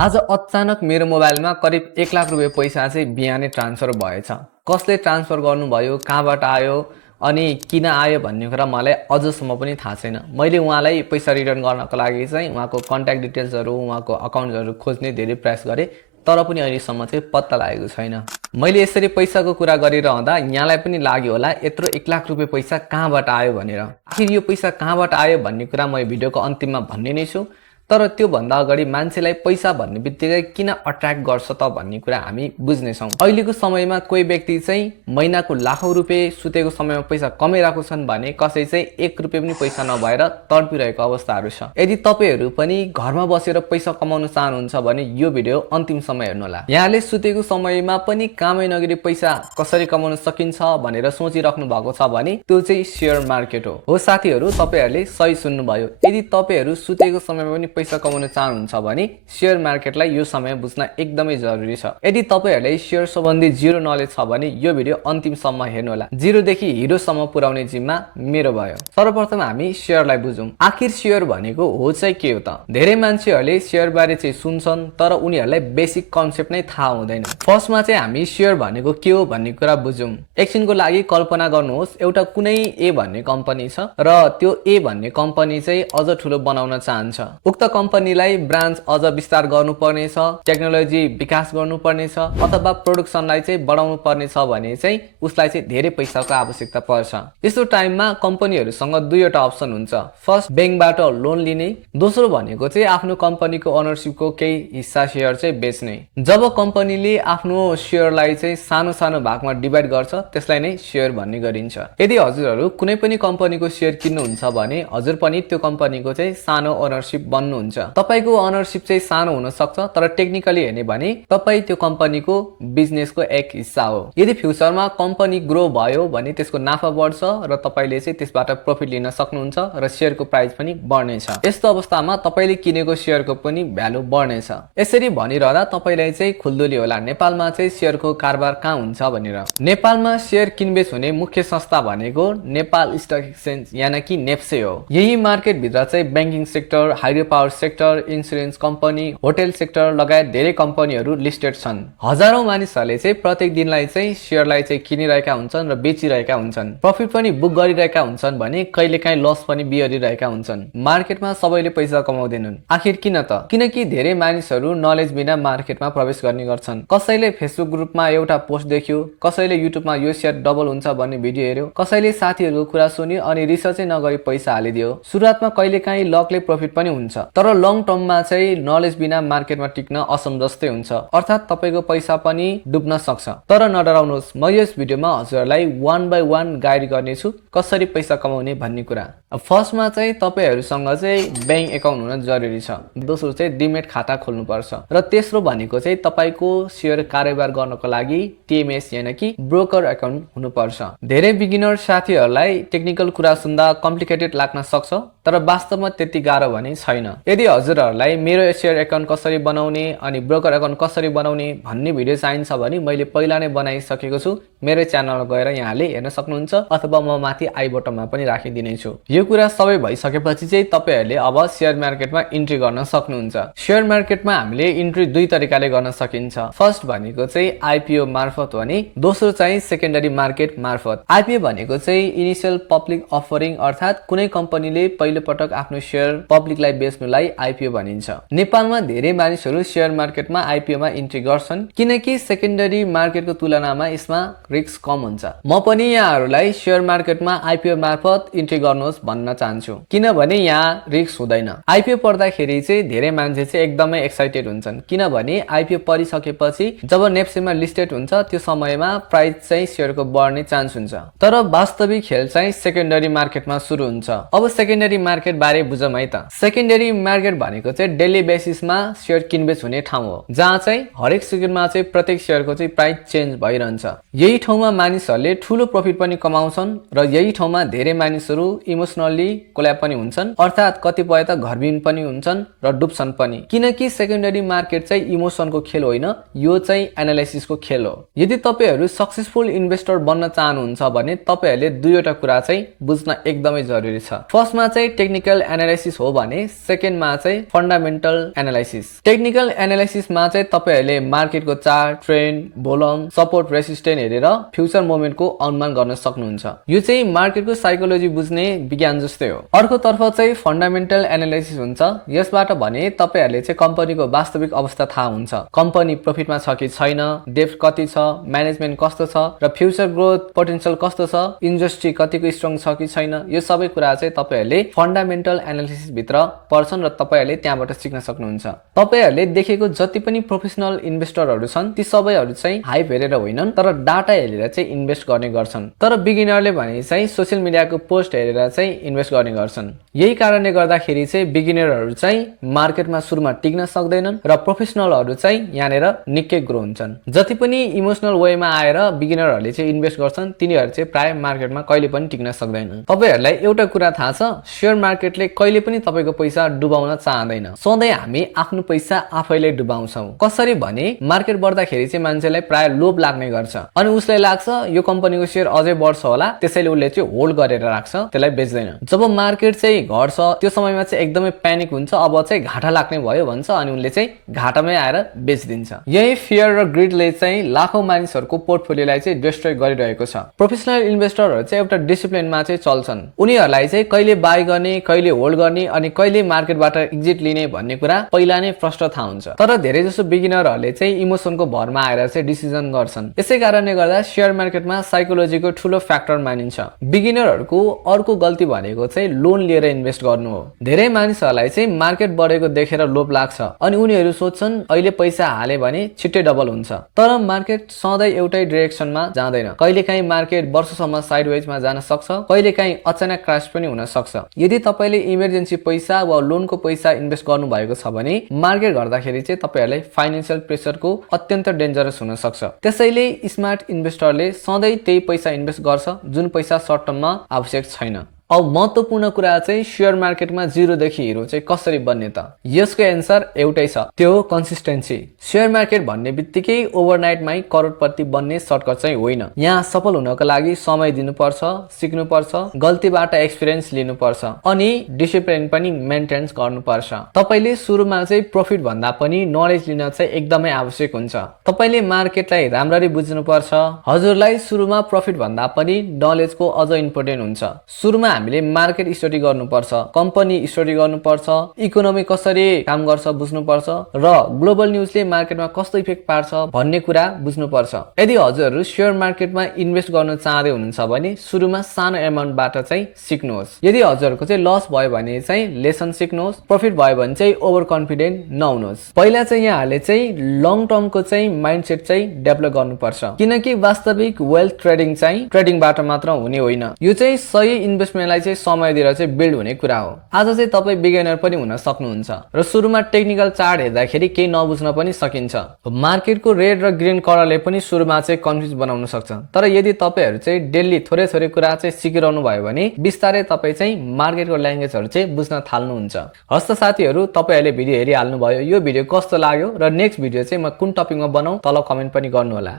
आज अचानक मेरो मोबाइलमा करिब 1 लाख रुपैयाँ पैसा चाहिँ बिहानै ट्रान्सफर भएछ। कसले ट्रान्सफर गर्नुभयो, कहाँबाट आयो अनि किन आयो भन्ने कुरा मलाई अझसम्म पनि थाहा छैन। मैले उहाँलाई पैसा रिटर्न गर्नको लागि चाहिँ उहाँको कन्ट्याक्ट डिटेल्सहरू, उहाँको अकाउन्टहरू खोज्ने धेरै प्रयास गरेँ, तर पनि अहिलेसम्म चाहिँ पत्ता लागेको छैन। मैले यसरी पैसाको कुरा गरिरहँदा यहाँलाई पनि लाग्यो होला यत्रो 1 लाख रुपैयाँ पैसा कहाँबाट आयो भनेर। आखिर यो पैसा कहाँबाट आयो भन्ने कुरा म भिडियोको अन्तिममा भन्ने नै छु। तर त्यो भन्दा अगाडि मान्छेलाई पैसा भन्ने बित्तिकै किन अट्र्याक्ट गर्छ त भन्ने कुरा हामी बुझ्नेछौँ। अहिलेको समयमा कोही व्यक्ति चाहिँ महिनाको लाखौं रुपैयाँ सुतेको समयमा पैसा कमाइरहेको छन् भने कसै चाहिँ 1 रुपैयाँ पनि पैसा नभएर तडपिरहेको अवस्थाहरू छ। यदि तपाईहरू पनि घरमा बसेर पैसा कमाउन चाहनुहुन्छ भने यो भिडियो अन्तिमसम्म हेर्नुहोला। यहाँले सुतेको समयमा पनि कामै नगरी पैसा कसरी कमाउन सकिन्छ भनेर सोचिराख्नु भएको छ भने त्यो चाहिँ शेयर मार्केट हो साथीहरू, तपाईहरूले सही सुन्नुभयो। यदि तपाईहरू सुतेको समयमा पनि पैसा कमाउन चाहनुहुन्छ भने शेयर मार्केटलाई यो समय बुझ्न एकदमै जरुरी छ। यदि तपाईहरुलाई शेयर सम्बन्धी जीरो नलेज छ भने यो भिडियो अन्तिमसम्म हेर्नुहोला। जीरो देखि हिरोसम्म पुर्याउने जिम्मा मेरो भयो। सर्वप्रथम हामी शेयरलाई बुझौं। आखिर शेयर भनेको हो चाहिँ के हो त? धेरै मान्छेहरूले शेयर बारे चाहिँ सुन्छन् तर उनीहरूलाई बेसिक कन्सेप्ट नै थाहा हुँदैन। फर्स्टमा चाहिँ हामी शेयर भनेको के हो भन्ने कुरा बुझौं। एकछिनको लागि कल्पना गर्नुहोस् एउटा कुनै ए भन्ने कम्पनी छ र त्यो ए भन्ने कम्पनी चाहिँ अझ ठुलो बनाउन चाहन्छ। उक्त कम्पनीलाई ब्रान्च अझ विस्तार गर्नुपर्ने छ, टेक्नोलोजी विकास गर्नुपर्ने छ अथवा प्रोडक्सनलाई चाहिँ बढाउनु पर्ने छ भने चाहिँ उसलाई चाहिँ धेरै पैसाको आवश्यकता पर्छ। यस्तो टाइममा कम्पनीहरुसँग दुईवटा अप्सन हुन्छ। फर्स्ट बैंकबाट लोन लिने, दोस्रो भनेको चाहिँ आफ्नो कम्पनीको ओनरशिपको केही हिस्सा शेयर चाहिँ बेच्ने। जब कम्पनीले आफ्नो शेयरलाई चाहिँ सानो सानो भागमा डिभाइड गर्छ त्यसलाई नै शेयर भन्ने गरिन्छ। यदि हजुरहरु कुनै पनि कम्पनीको शेयर किन्नुहुन्छ भने हजुर पनि त्यो कम्पनीको चाहिँ सानो ओनरशिप बन्नुहुन्छ। तपाईको ओनरशिप चाहिँ सानो हुन सक्छ तर टेक्निकली हेर्ने भने तपाई त्यो कम्पनीको बिजनेसको एक हिस्सा हो। यदि फ्युचरमा कम्पनी ग्रो भयो भने त्यसको नाफा बढ्छ र तपाईले चाहिँ त्यसबाट प्रॉफिट लिन सक्नुहुन्छ र शेयरको प्राइस पनि बढ्नेछ। यस्तो अवस्थामा तपाईले किनेको शेयरको पनि भ्यालु बढ्नेछ। यसरी भनिरहँदा तपाईलाई चाहिँ खुल्दुली होला नेपालमा चाहिँ शेयरको कारोबार कहाँ हुन्छ भनेर। नेपालमा शेयर किनबेच हुने मुख्य संस्था भनेको नेपाल स्टक एक्सचेन्ज यानी कि नेप्से हो। यही मार्केट भित्र चाहिँ banking sector, hydro power sector, insurance company, hotel sector लगायत धेरै कम्पनीहरू लिस्टेड छन्। हजारौं मानिसहरूले चाहिँ प्रत्येक दिनलाई चाहिँ शेयरलाई चाहिँ किनिरहेका हुन्छन् र बेचिरहेका हुन्छन्। प्रॉफिट पनि बुक गरिरहेका हुन्छन् भने कहिलेकाहीँ लस पनि बिहोरिरहेका हुन्छन्। मार्केटमा सबैले पैसा कमाउँदैनन्। आखिर किन त? किनकि धेरै मानिसहरू नलेज बिना मार्केटमा प्रवेश गर्ने गर्छन्। कसैले फेसबुक ग्रुपमा एउटा पोस्ट देख्यो, कसैले युट्युबमा यो शेयर डबल हुन्छ भन्ने भिडियो हेर्यो, कसैले साथीहरूको कुरा सुन्यो अनि रिसर्चै नगरी पैसा हालिदियो। सुरुवातमा कहिलेकाहीँ लकले प्रॉफिट पनि हुन्छ तर लङ टर्ममा चाहिँ नलेज बिना मार्केटमा टिक्न असम जस्तै हुन्छ। अर्थात तपाईको पैसा पनि डुब्न सक्छ। तर नडराउनुहोस्, म यस भिडियोमा हजुरलाई 1 बाइ 1 गाइड गर्नेछु कसरी पैसा कमाउने भन्ने कुरा। फर्स्टमा चाहिँ तपाईहरुसँग चाहिँ बैंक अकाउन्ट हुन जरुरी छ। दोस्रो चाहिँ डिमेट खाता खोल्नु पर्छ र तेस्रो भनेको चाहिँ तपाईको शेयर कारोबार गर्नको लागि टीएमएस यानी कि ब्रोकर अकाउन्ट हुनुपर्छ। धेरै बिगिनर साथीहरुलाई टेक्निकल कुरा सुन्दा कम्प्लिकेटेड लाग्न सक्छ तर वास्तवमा त्यति गाह्रो भने छैन। यदि हजुरहरुलाई मेरो शेयर अकाउन्ट कसरी बनाउने अनि ब्रोकर अकाउन्ट कसरी बनाउने भन्ने भिडियो चाहिन्छ भने मैले पहिला नै बनाइसकेको छु। मेरो च्यानलमा गएर यहाँले हेर्न सक्नुहुन्छ अथवा म माथि आई बटनमा पनि राखिदिने छु। यो कुरा सबै भइसकेपछि चाहिँ तपाईहरुले अब शेयर मार्केटमा इन्ट्री गर्न सक्नुहुन्छ। शेयर मार्केटमा हामीले इन्ट्री दुई तरिकाले गर्न सकिन्छ। फर्स्ट भनेको चाहिँ आईपीओ मार्फत भने दोस्रो चाहिँ सेकेन्डरी मार्केट मार्फत। आईपीओ भनेको चाहिँ इनिशियल पब्लिक अफरिङ अर्थात कुनै कम्पनीले पहिलो पटक आफ्नो शेयर पब्लिकलाई बेच्नुलाई आईपीओ भनिन्छ। नेपालमा धेरै मानिसहरू शेयर मार्केटमा आईपीओ मा इन्ट्री गर्छन् किनकि सेकेन्डरी मार्केटको तुलनामा यसमा रिस्क कम हुन्छ। म पनि यहाँहरूलाई शेयर मार्केटमा आईपीओ मार्फत इन्ट्री गर्नुहोस् भन्न चाहन्छु किनभने यहाँ रिस्क हुँदैन। आईपीओ पर्दाखेरि चाहिँ धेरै मान्छे चाहिँ एकदमै एक्साइटेड हुन्छन् किनभने आईपीओ परिसकेपछि जब नेप्सेमा लिस्टेड हुन्छ त्यो समयमा प्राइस चाहिँ शेयरको बढ्ने चान्स हुन्छ। तर वास्तविक खेल चाहिँ सेकेन्डरी मार्केटमा सुरु हुन्छ। अब सेकेन्डरी मार्केट बारे बुझौँ है त। सेकेन्डरी मार्केट भनेको चाहिँ डेली बेसिसमा शेयर किनबेच हुने ठाउँ हो जहाँ चाहिँ हरेक सेकेन्डमा चाहिँ प्रत्येक शेयरको चाहिँ प्राइस चेन्ज भइरहन्छ। यही यही ठाउँमा मानिसहरूले ठूलो प्रफिट पनि कमाउँछन् र यही ठाउँमा धेरै मानिसहरू इमोसनली कोल्याप पनि हुन्छन्, अर्थात् कतिपय त घरविहीन पनि हुन्छन् र डुब्छन् पनि। किनकि सेकेन्डरी मार्केट चाहिँ इमोसनको खेल होइन, यो चाहिँ एनालाइसिसको खेल हो। यदि तपाईहरू सक्सेसफुल इन्भेस्टर बन्न चाहनुहुन्छ भने तपाईहरूले दुईवटा कुरा चाहिँ बुझ्न एकदमै जरुरी छ। फर्स्टमा चाहिँ टेक्निकल एनालाइसिस हो भने सेकेन्डमा चाहिँ फन्डामेन्टल एनालाइसिस। टेक्निकल एनालाइसिसमा चाहिँ तपाईहरूले मार्केटको chart, trend, volume, support, resistance हेरेर फ्युचर मोमेन्टको अनुमान गर्न सक्नुहुन्छ। यो चाहिँ मार्केटको साइकोलोजी बुझ्ने विज्ञान जस्तै हो। अर्कोतर्फ चाहिँ फन्डामेन्टल एनालाइसिस हुन्छ। यसबाट भने तपाईहरूले चाहिँ कम्पनीको वास्तविक अवस्था थाहा हुन्छ। कम्पनी प्रफिटमा छ कि छैन, डेब्ट कति छ, म्यानेजमेन्ट कस्तो छ र फ्युचर ग्रोथ पोटेन्शियल कस्तो छ, इन्डस्ट्री कतिको स्ट्रङ छ कि छैन, यो सबै कुरा चाहिँ तपाईहरूले फन्डामेन्टल एनालिसिस भित्र पर्छन् र तपाईहरूले त्यहाँबाट सिक्न सक्नुहुन्छ। तपाईहरूले देखेको जति पनि प्रोफेसनल इन्भेस्टरहरू छन् ती सबैहरू चाहिँ हाइप हेरेर होइनन् तर डाटा हेरेर चाहिँ इन्भेस्ट गर्ने गर्छन्। तर बिगिनरले भने चाहिँ सोसियल मिडियाको पोस्ट हेरेर चाहिँ इन्भेस्ट गर्ने गर्छन्। यही कारणले गर्दाखेरि चाहिँ बिगिनरहरू चाहिँ मार्केटमा सुरुमा टिक्न सक्दैनन् र प्रोफेसनलहरू चाहिँ यहाँनिर निकै ग्रो हुन्छन्। जति पनि इमोसनल वेमा आएर बिगिनरहरूले चाहिँ इन्भेस्ट गर्छन् तिनीहरू चाहिँ प्राय मार्केटमा कहिले पनि टिक्न सक्दैनन्। तपाईहरूलाई एउटा कुरा थाहा छ, शेयर मार्केटले कहिले पनि तपाईको पैसा डुबाउन चाहदैन। सधैँ हामी आफ्नो पैसा आफैले डुबाउँछौँ। कसरी भने मार्केट बढ्दाखेरि चाहिँ मान्छेलाई प्राय लोभ लाग्ने गर्छ अनि उसलाई लाग्छ यो कम्पनीको शेयर अझै बढ्छ होला, त्यसैले उसले चाहिँ होल्ड गरेर राख्छ, त्यसलाई बेच्दैन। जब मार्केट चाहिँ घट्छ त्यो समयमा चाहिँ एकदमै प्यानिक हुन्छ, अब चाहिँ घाटा लाग्ने भयो भन्छ अनि उनले चाहिँ घाटामै आएर बेचिदिन्छ। यही फियर र ग्रिडले चाहिँ लाखौं मानिसहरूको पोर्टफोलियोलाई चाहिँ डिस्ट्रोय गरिरहेको छ। प्रोफेसनल इन्भेस्टरहरू चाहिँ एउटा डिसिप्लिनमा चाहिँ चल्छन्। उनीहरूलाई चाहिँ कहिले बाई गर्ने, कहिले होल्ड गर्ने अनि कहिले मार्केटबाट एक्जिट लिने भन्ने कुरा पहिला नै प्रष्ट थाहा हुन्छ। तर धेरै जसो बिगिनरहरूले चाहिँ इमोसनको भरमा आएर चाहिँ डिसिजन गर्छन्। यसै कारणले गर्दा शेयर मार्केटमा साइकोलोजीको ठूलो फ्याक्टर मानिन्छ। बिगिनरहरूको अर्को गल्ती भनेको चाहिँ लोन लिएर इन्भेस्ट गर्नु हो। धेरै मानिसहरूलाई चाहिँ मार्केट बढेको देखेर लोभ लाग्छ अनि उनीहरू सोच्छन् अहिले पैसा हाले भने छिट्टै डबल हुन्छ। तर मार्केट सधैँ एउटै डाइरेक्सनमा जाँदैन। कहिलेकाहीँ मार्केट वर्षसम्म साइडवेजमा जान सक्छ, कहिलेकाहीँ अचानक क्रास पनि हुन सक्छ। यदि तपाईले इमर्जेन्सी पैसा वा लोनको पैसा इन्भेस्ट गर्नु भएको छ भने मार्केट घट्दाखेरि चाहिँ तपाईहरुलाई फाइनान्शियल प्रेसरको अत्यन्त डेन्जरस हुन सक्छ। त्यसैले स्मार्ट इन्भेस्टरले सधैँ त्यही पैसा इन्भेस्ट गर्छ जुन पैसा सर्ट टर्ममा आवश्यक छैन। अब महत्त्वपूर्ण कुरा चाहिँ शेयर मार्केटमा जिरोदेखि हिरो चाहिँ कसरी बन्ने त? यसको एन्सर एउटै छ, त्यो हो कन्सिस्टेन्सी। शेयर मार्केट भन्ने बित्तिकै ओभरनाइटमै करोडपति बन्ने सर्टकट चाहिँ होइन। यहाँ सफल हुनको लागि समय दिनुपर्छ, सिक्नुपर्छ, गल्तीबाट एक्सपिरियन्स लिनुपर्छ अनि डिसिप्लिन पनि मेन्टेन गर्नुपर्छ। तपाईले सुरुमा चाहिँ प्रफिट भन्दा पनि नलेज लिन चाहिँ एकदमै आवश्यक हुन्छ। तपाईले मार्केटलाई राम्ररी बुझ्नुपर्छ। हजुरलाई सुरुमा प्रफिट भन्दा पनि नलेजको अझ इम्पोर्टेन्ट हुन्छ। सुरुमा हामीले मार्केट स्टडी गर्नुपर्छ, कम्पनी स्टडी गर्नुपर्छ, इकोनोमी कसरी काम गर्छ बुझ्नुपर्छ र ग्लोबल न्यूजले मार्केटमा कस्तो इफेक्ट पार्छ भन्ने कुरा बुझ्नुपर्छ। यदि हजुरहरू शेयर मार्केटमा इन्भेस्ट गर्न चाहदै हुनुहुन्छ भने सुरुमा सानो एमाउन्टबाट चाहिँ सिक्नुहोस्। यदि हजुरहरूको चाहिँ लस भयो भने चाहिँ लेसन सिक्नुहोस्, प्रफिट भयो भने चाहिँ ओभर कन्फिडेन्ट नहुनुहोस्। पहिला चाहिँ यहाँहरूले चाहिँ लङ टर्मको चाहिँ माइन्डसेट चाहिँ डेभलप गर्नुपर्छ, किनकि वास्तविक वेल्थ ट्रेडिङ चाहिँ ट्रेडिङबाट मात्र हुने होइन। यो चाहिँ सही इन्भेस्टमेन्ट लाई चाहिँ समय दिएर चाहिँ बिल्ड हुने कुरा हो। आज चाहिँ तपाईँ बिगिनर पनि हुन सक्नुहुन्छ र सुरुमा टेक्निकल चार्ट हेर्दाखेरि केही नबुझ्न पनि सकिन्छ। मार्केटको रेड र ग्रीन कलरले पनि सुरुमा चाहिँ कन्फ्युज बनाउन सक्छ। तर यदि तपाईहरू चाहिँ डेली थोरै थोरै कुरा चाहिँ सिकिरहनु भयो भने बिस्तारै तपाईँ चाहिँ मार्केटको ल्याङ्ग्वेजहरू चाहिँ बुझ्न थाल्नुहुन्छ। हस्त साथीहरू, तपाईहरूले भिडियो हेरिहाल्नु भयो। यो भिडियो कस्तो लाग्यो र नेक्स्ट भिडियो चाहिँ म कुन टपिकमा बनाऊ तल कमेन्ट पनि गर्नु होला।